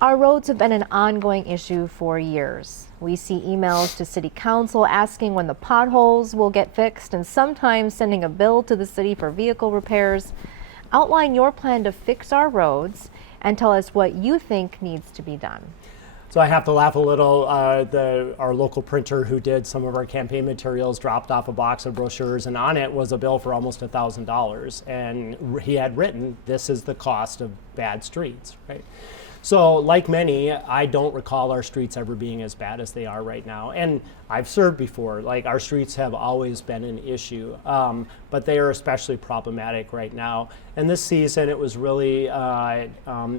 Our roads have been an ongoing issue for years. We see emails to City Council asking when the potholes will get fixed and sometimes sending a bill to the city for vehicle repairs. Outline your plan to fix our roads and tell us what you think needs to be done. So I have to laugh a little. Our local printer who did some of our campaign materials dropped off a box of brochures, and on it was a bill for almost $1,000. And he had written, "This is the cost of bad streets," right? So like many, I don't recall our streets ever being as bad as they are right now. And I've served before, like our streets have always been an issue, but they are especially problematic right now. And this season it was really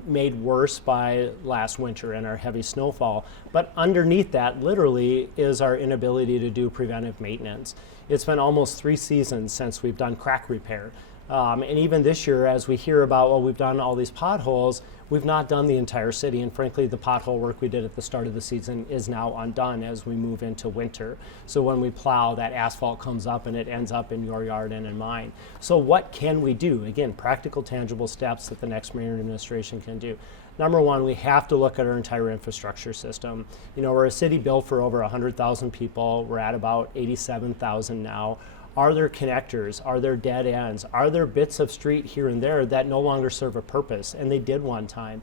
made worse by last winter and our heavy snowfall. But underneath that literally is our inability to do preventive maintenance. It's been almost 3 seasons since we've done crack repair. And even this year, as we hear about, well, we've done all these potholes, we've not done the entire city. And frankly, the pothole work we did at the start of the season is now undone as we move into winter. So when we plow, that asphalt comes up and it ends up in your yard and in mine. So what can we do? Again, practical, tangible steps that the next mayor administration can do. Number one, we have to look at our entire infrastructure system. You know, we're a city built for over 100,000 people. We're at about 87,000 now. Are there connectors? Are there dead ends? Are there bits of street here and there that no longer serve a purpose? And they did one time.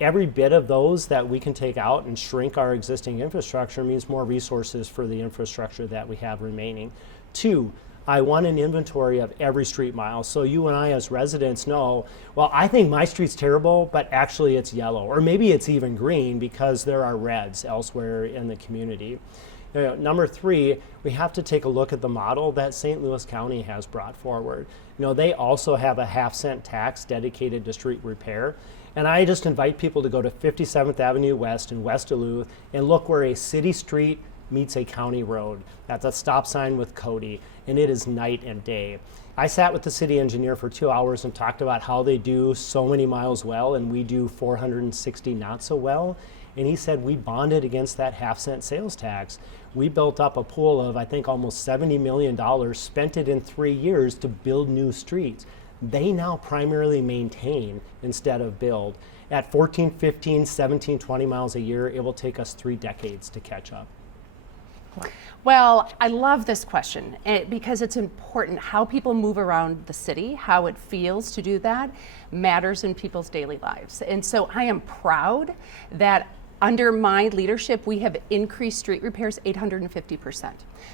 Every bit of those that we can take out and shrink our existing infrastructure means more resources for the infrastructure that we have remaining. 2, I want an inventory of every street mile. So you and I as residents know, well, I think my street's terrible, but actually it's yellow. Or maybe it's even green because there are reds elsewhere in the community. Number 3, we have to take a look at the model that St. Louis County has brought forward. You know, they also have a half-cent tax dedicated to street repair. And I just invite people to go to 57th Avenue West in West Duluth and look where a city street meets a county road. That's a stop sign with Cody, and it is night and day. I sat with the city engineer for 2 hours and talked about how they do so many miles well and we do 460 not so well. And he said we bonded against that half-cent sales tax. We built up a pool of, I think, almost $70 million, spent it in 3 years to build new streets. They now primarily maintain instead of build. At 14, 15, 17, 20 miles a year, it will take us 3 decades to catch up. Well, I love this question because it's important. How people move around the city, how it feels to do that, matters in people's daily lives. And so I am proud that under my leadership, we have increased street repairs 850%.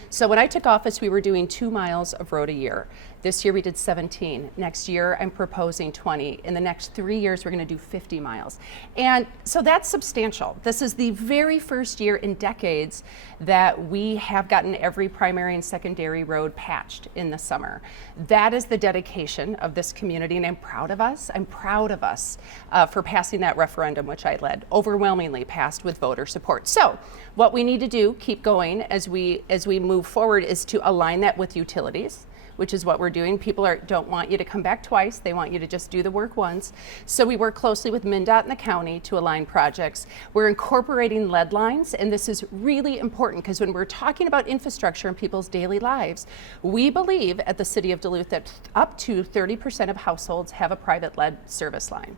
So when I took office, we were doing 2 miles of road a year. This year we did 17. Next year I'm proposing 20. In the next 3 years we're going to do 50 miles. And so that's substantial. This is the very first year in decades that we have gotten every primary and secondary road patched in the summer. That is the dedication of this community, and I'm proud of us. I'm proud of us for passing that referendum, which I led, overwhelmingly passed with voter support. So what we need to do, keep going as we move forward, is to align that with utilities, which is what we're doing. People don't want you to come back twice. They want you to just do the work once. So we work closely with MnDOT and the county to align projects. We're incorporating lead lines, and this is really important because when we're talking about infrastructure in people's daily lives, we believe at the City of Duluth that up to 30% of households have a private lead service line.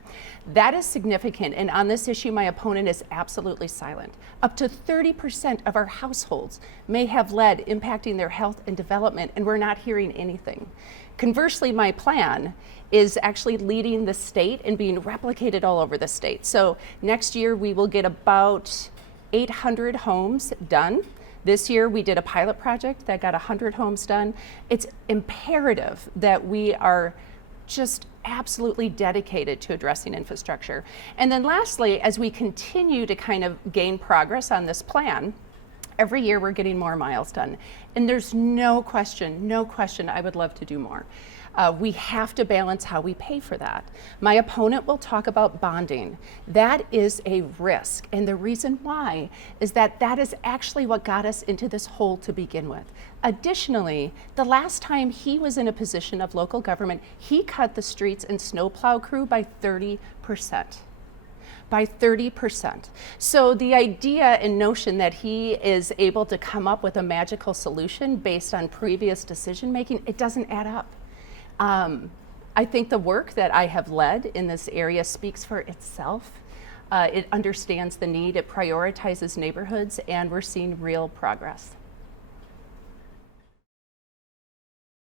That is significant, and on this issue, my opponent is absolutely silent. Up to 30% of our households may have lead impacting their health and development, and we're not hearing anything. Conversely, my plan is actually leading the state and being replicated all over the state. So next year, we will get about 800 homes done. This year, we did a pilot project that got 100 homes done. It's imperative that we are just absolutely dedicated to addressing infrastructure. And then lastly, as we continue to kind of gain progress on this plan, every year we're getting more miles done. And there's no question, I would love to do more. We have to balance how we pay for that. My opponent will talk about bonding. That is a risk. And the reason why is that that is actually what got us into this hole to begin with. Additionally, the last time he was in a position of local government, he cut the streets and snowplow crew by 30%. By 30%. So the idea and notion that he is able to come up with a magical solution based on previous decision making, it doesn't add up. I think the work that I have led in this area speaks for itself. It understands the need, it prioritizes neighborhoods, and we're seeing real progress.